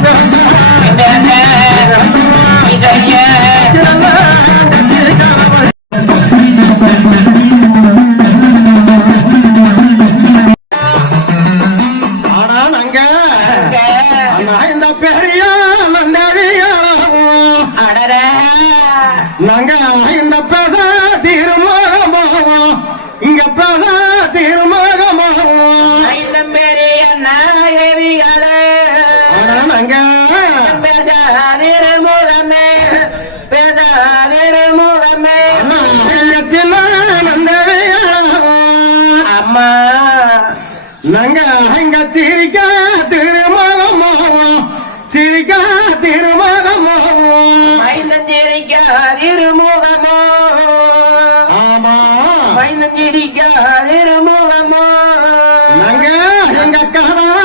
Yeah. நாங்க அங்க சிரிக்க திருமணமோ? சிரிக்க திருமணமோ? மைந்தஞ்சிரிக்காதிரு முகமோ ஆமா. மைந்தஞ்சிரிக்காதிரு முகமோ நாங்க எங்க கதவ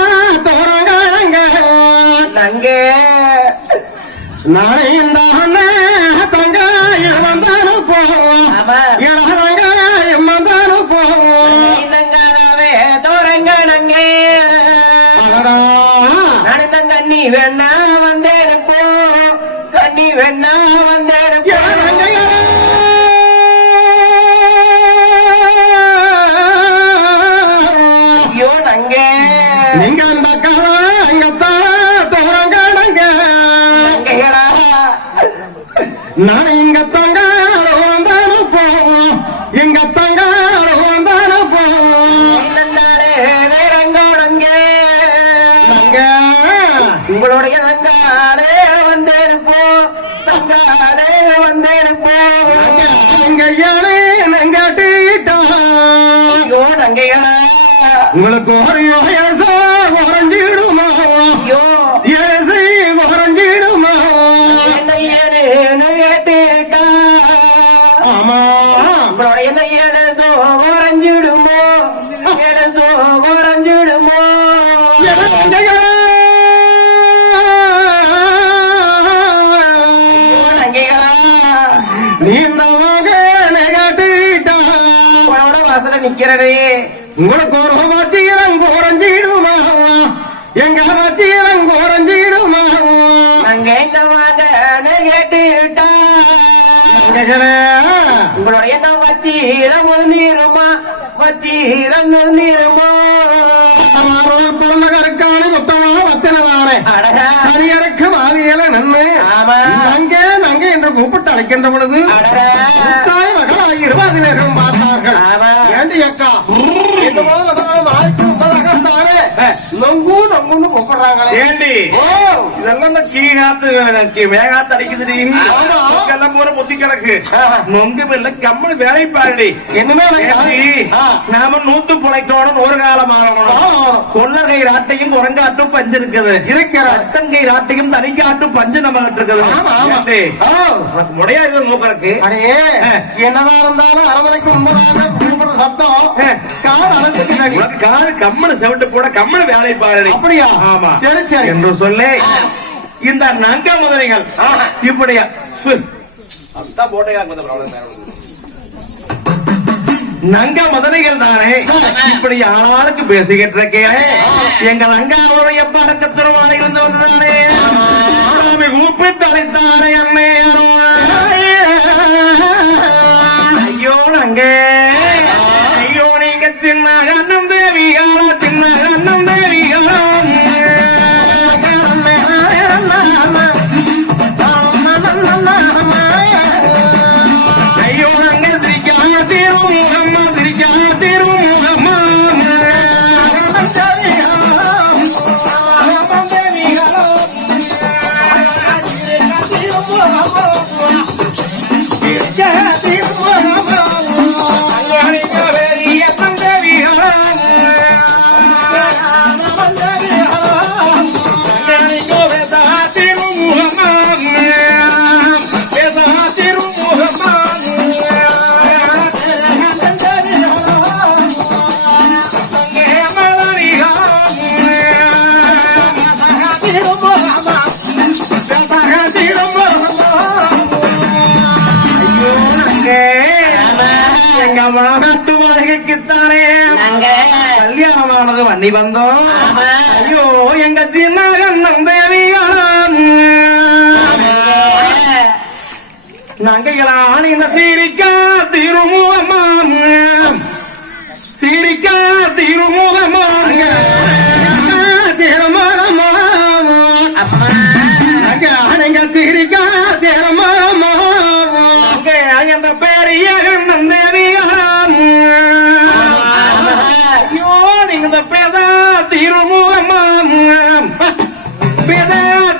தோறங்க நங்கே. நானே இந்த வேணா வந்தெடுப்போம் கண்ணி வேணா வந்தெடுப்போம் ஐயோ நங்கே. நீங்க அந்த தோறங்க நான் உங்களுடைய தங்காலே வந்தெடுப்போம் தங்காலே யானே நங்காட்டிட்டோம் ஐயோ நங்கைகளா உங்களுக்கு ஒரு இயேசா குறைஞ்சிடுமா? ஐயோ. இயேசு குறைஞ்சிடுமா? கேட்டுட்டா ஆமா. உங்களுடைய எடசோ குறைஞ்சிடுமோ? எடசோ குறைஞ்சிடுமோ? நிக்கிறனே உங்களுக்கு ஒரு வச்சீரம் குறைஞ்சிடுமா எங்க வச்சீரம் குறைஞ்சிடுமா நாங்க இந்த மகனை கேட்டுட்டா உங்களுடைய தான் வச்சி இதான் முதிர்ந்துருமா வச்சி இதான் முதிர்ந்துருமா பிறந்த கருக்கான கொத்தமா வத்தினதானே வாரியல நன்னு ஆமா. நங்கே நங்கே என்று கூப்பிட்டு அழைக்கின்ற பொழுது ஏண்டி? ஓ. இதெல்லாம் கீழாத்து வேகாத்து அடிக்குதுடி. ஆமா. நொங்கெல்லாம் பூரா முத்தி கிடக்கு. நொங்கு மேல கம்மனு வேலை பாருடி என்னமே ஏண்டி, நாம நூத்து புழைக்கணும் ஒரு காலம் ஆகணும் கொள்ளகை ராட்டையும் குரங்காட்டும் பஞ்சு இருக்குது இருக்கிற அச்சங்கை ராட்டையும் தனிக்காட்டும் பஞ்சு நம்ம கிட்ட இருக்குது ஆமா ஆமா. ஏண்டி, ஓ உனக்கு அடே என்னதான் இருந்தாலும் அரவணைக்கு முன்பதாக சத்தம். கம்மனு செவிட்டு போட கம்மனு வேலை பாருடி. அப்படியா? ஆமா. சரி சரி. என்று சொல்லி இந்த நங்க முதலைகள் இப்படியா. அதான் போட்டையா. நங்க மதனைகள் தானே? இப்படி ஆளாளுக்கு பேசிக்கிட்டு இருக்கேன் எங்கள் அங்காவுடைய பறக்க திருவான இருந்து வந்ததானே? சாமி கூப்பிட்டு அழைத்தானே அண்ணே. மாநாட்டு வாழ்க்கைக்குத்தானே நாங்க கல்யாணமானது வண்டி வந்தோம். ஐயோ எங்க தினகண்ணம் தேவியான் நங்கைகளான் என்ன சீரிக்கா திருமுகமாம்.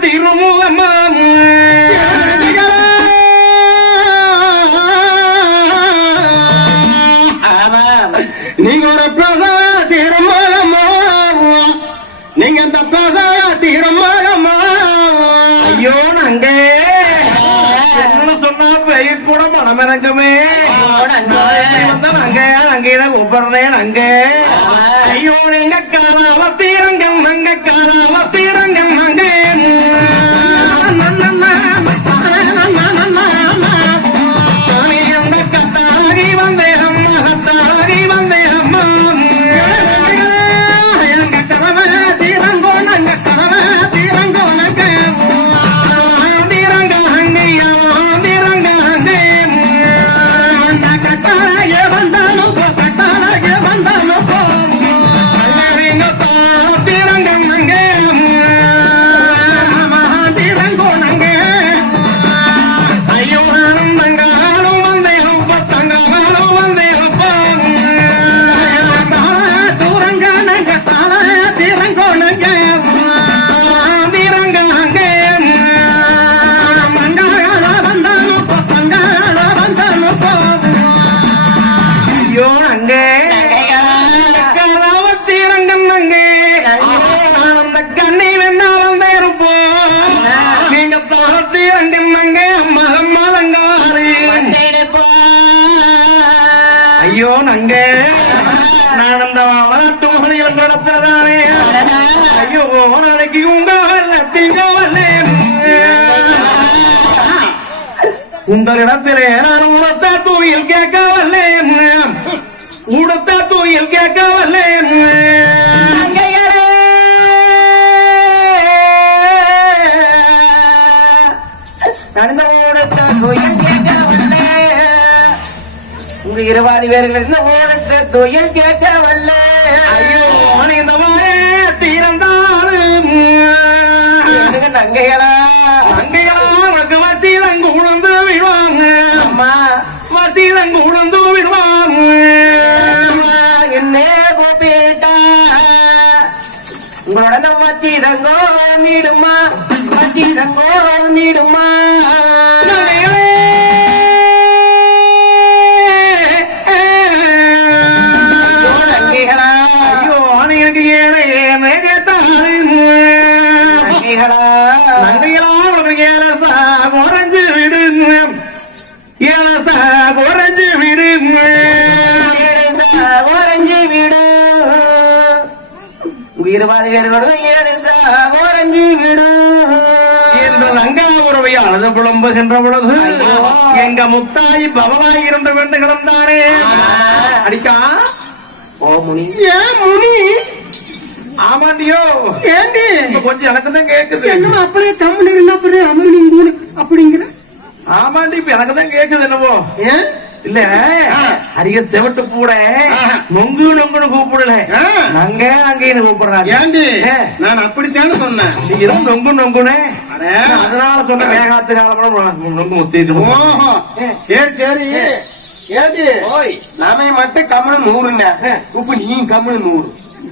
திருமுகமாம் நீங்க ஒரு பிரசா திருமலமா நீங்க அந்த பிரசா திருமலமா ஐயோ நங்க. என்ன சொன்னா பயிர் கூட மனமிறங்குமே நாங்க. அங்கேயே கூப்பிடுறேன் அங்க நாளைக்கு உங்க திங்க உங்களிடத்திலே நான் உடத்த தூயில் கேட்க வல்லேன் உடத்த தூயில் கேட்க வல்லேன் நடந்த ஓடத்த துயல் கேட்க வல்ல உங்க இருபாதி பேர்கள் இருந்த ஓடத்த துயல் கேட்க வல்ல ஐயோ நங்கைகளா அங்கேயா உனக்கு வச்சிதங்கு உளுந்து விடுவாங்க. அம்மா. வச்சிதங்கு உளுந்து விடுவாங்க. என்ன கூப்பிட்டா. உங்களோட நீடுமா வச்சிதங்கோ நீடுமா நங்கைகளா என்று லங்கா உறவை அழுது புலம்புகின்ற பொழுது எங்க முத்தாய் பவலாய் இருந்த வெண்டு கிடந்தானே அடிக்கா. ஓ முனி. ஏன் முனி. ஆமாண்டியோ. ஏண்டி? கொஞ்சம் எனக்கு தான் கேக்குது. என்ன அப்படியே கம்முன்னு இருந்தா அப்புறம் அம்மனி கூணு அப்படிங்கிற. ஆமாண்டி இப்ப எனக்கு தான் கேக்குது என்னவோ. ஏன் இல்ல அரிய செவட்டு கூட நொங்கு நொங்குன்னு கூப்பிடல. ஆ. நாங்க அங்கேன்னு கூப்பிடுறாங்க. ஏண்டி? நான் அப்படித்தானே சொன்னேன். நொங்கு நொங்குன்னு அட. அதனால சொன்ன மேகாத்து காலம் நொங்கு முத்திட்டு ஓஹோ. சரி சரி. ஏண்டி? நாமே மட்டும் கம்மல் நூறுண்ண. இப்ப நீ கம்மல் நூறு.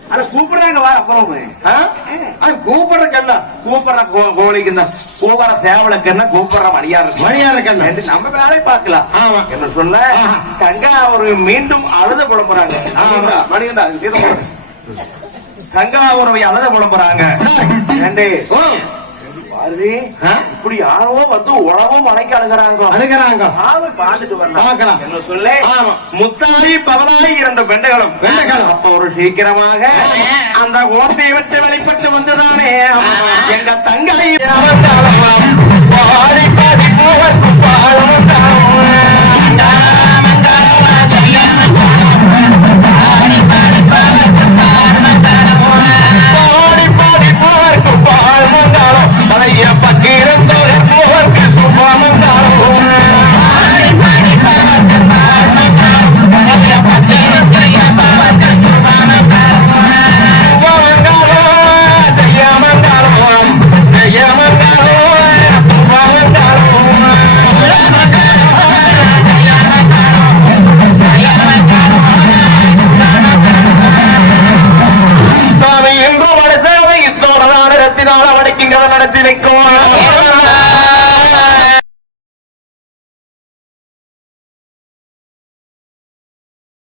அத கூப்பிடுறாங்க வா அப்புறம்? அது கூப்பிடுற கோ- கோழிக்கு தான் கூப்பிடுற சேவலுக்கு என்ன? கூப்பிடுற மணியா இருக்கு மணியார கண்ணா நம்ம வேலையை பார்க்கலாம். என்ன சொல்ல கங்கா ஒரு மீண்டும் அழுத புலம்புறாங்க. மணிகண்டா கங்கா உறவை அழுத புலம்புறாங்க இப்படி யாரோ வந்து உழவும் வளைக்க அழுகிறாங்க அழுகிறாங்க பார்த்துட்டு வரலாம். என்ன சொல்ல ஆமா. முத்தாளி பவலாய் இரண்டு பெண்களும் பெண்களும். அப்ப ஒரு சீக்கிரமாக அந்த ஓட்டையை விட்டு வெளிப்பட்டு வந்துதானே எங்க தங்கை பாடி பாடி போவர்க்கு பாடம் நடத்தி வைக்கும்.